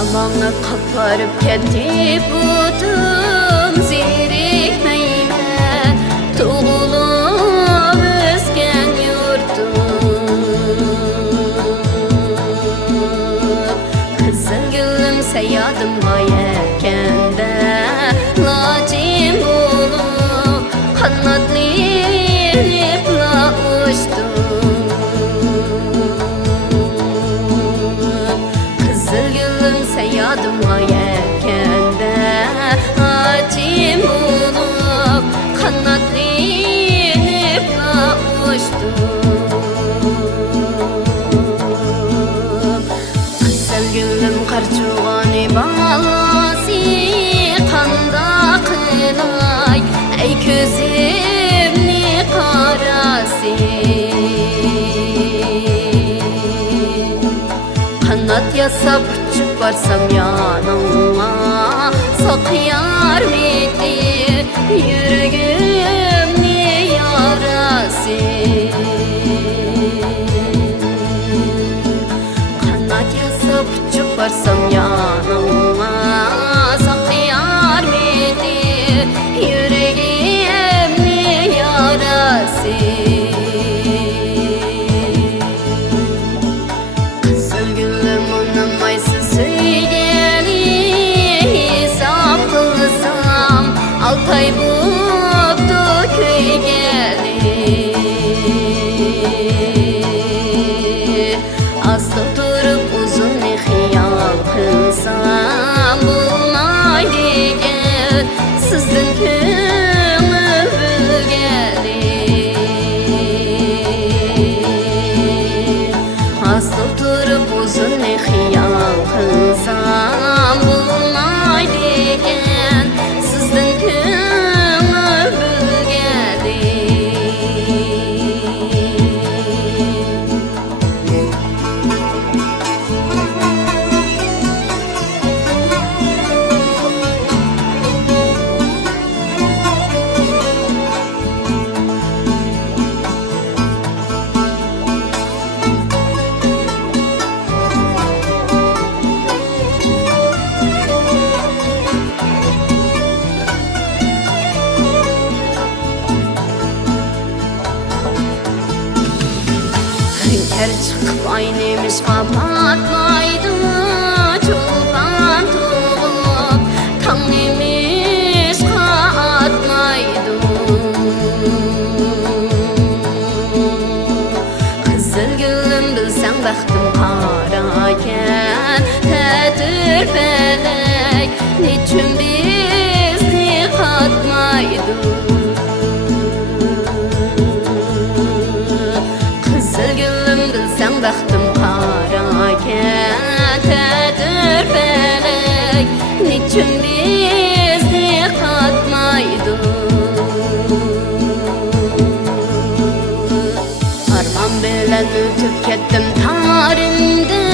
Amanı kaparıp ketip utum zirikmeymen Tuğulup özgen yurtum Kızıl gülüm seyyadım bayerkende Lacim bulup kanatlayıp la uçtum Seyyadım ayerkende acım olup kanatlayıp la uçtum Kızıl gülüm karçuğanı bağlası kanda kılay Ey közümni karası Kanat yasap uçup varsam yanıma Sakıyar mıydı yüreğimni yarası Kanat yasap uçup varsam yanıma Sakıyar mıydı yüreğimni yarası Altay buptu köy gelir Asta durup uzun hiyal kılsam Bulmay degen sizdin kömür gelir Asta durup uzun hiyal kılsam Bulmay degen sizdin kömür Hünkar çıkıp aynıymış kapatmaydı Çulpan tuğup tam imiş katmaydı Kızıl gülüm bilsen baktım karaken Tedir felek niçin bizni katmaydı Kızıl gülüm bilsen baktım karaken Tedir felek niçin bizni katmaydı Arman bilen ötüp kettim tarimde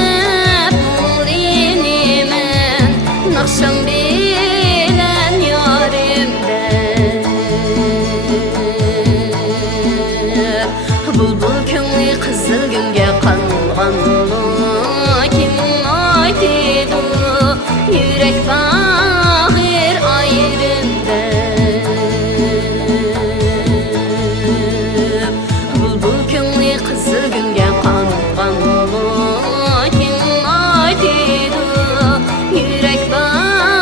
Bulinimen nakşam bilen yarimde Bulbul köngli kızıl gülge kalganlı Kim aytıydı yürek bağır ayrında Bulbul köngli kızıl gülge kalganlı Kim aytıydı yürek bağır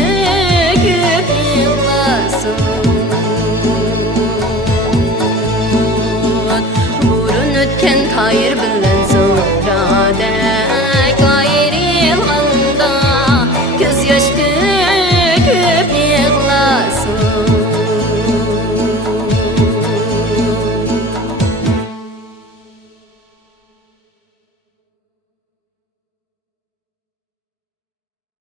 tüküp yığlasın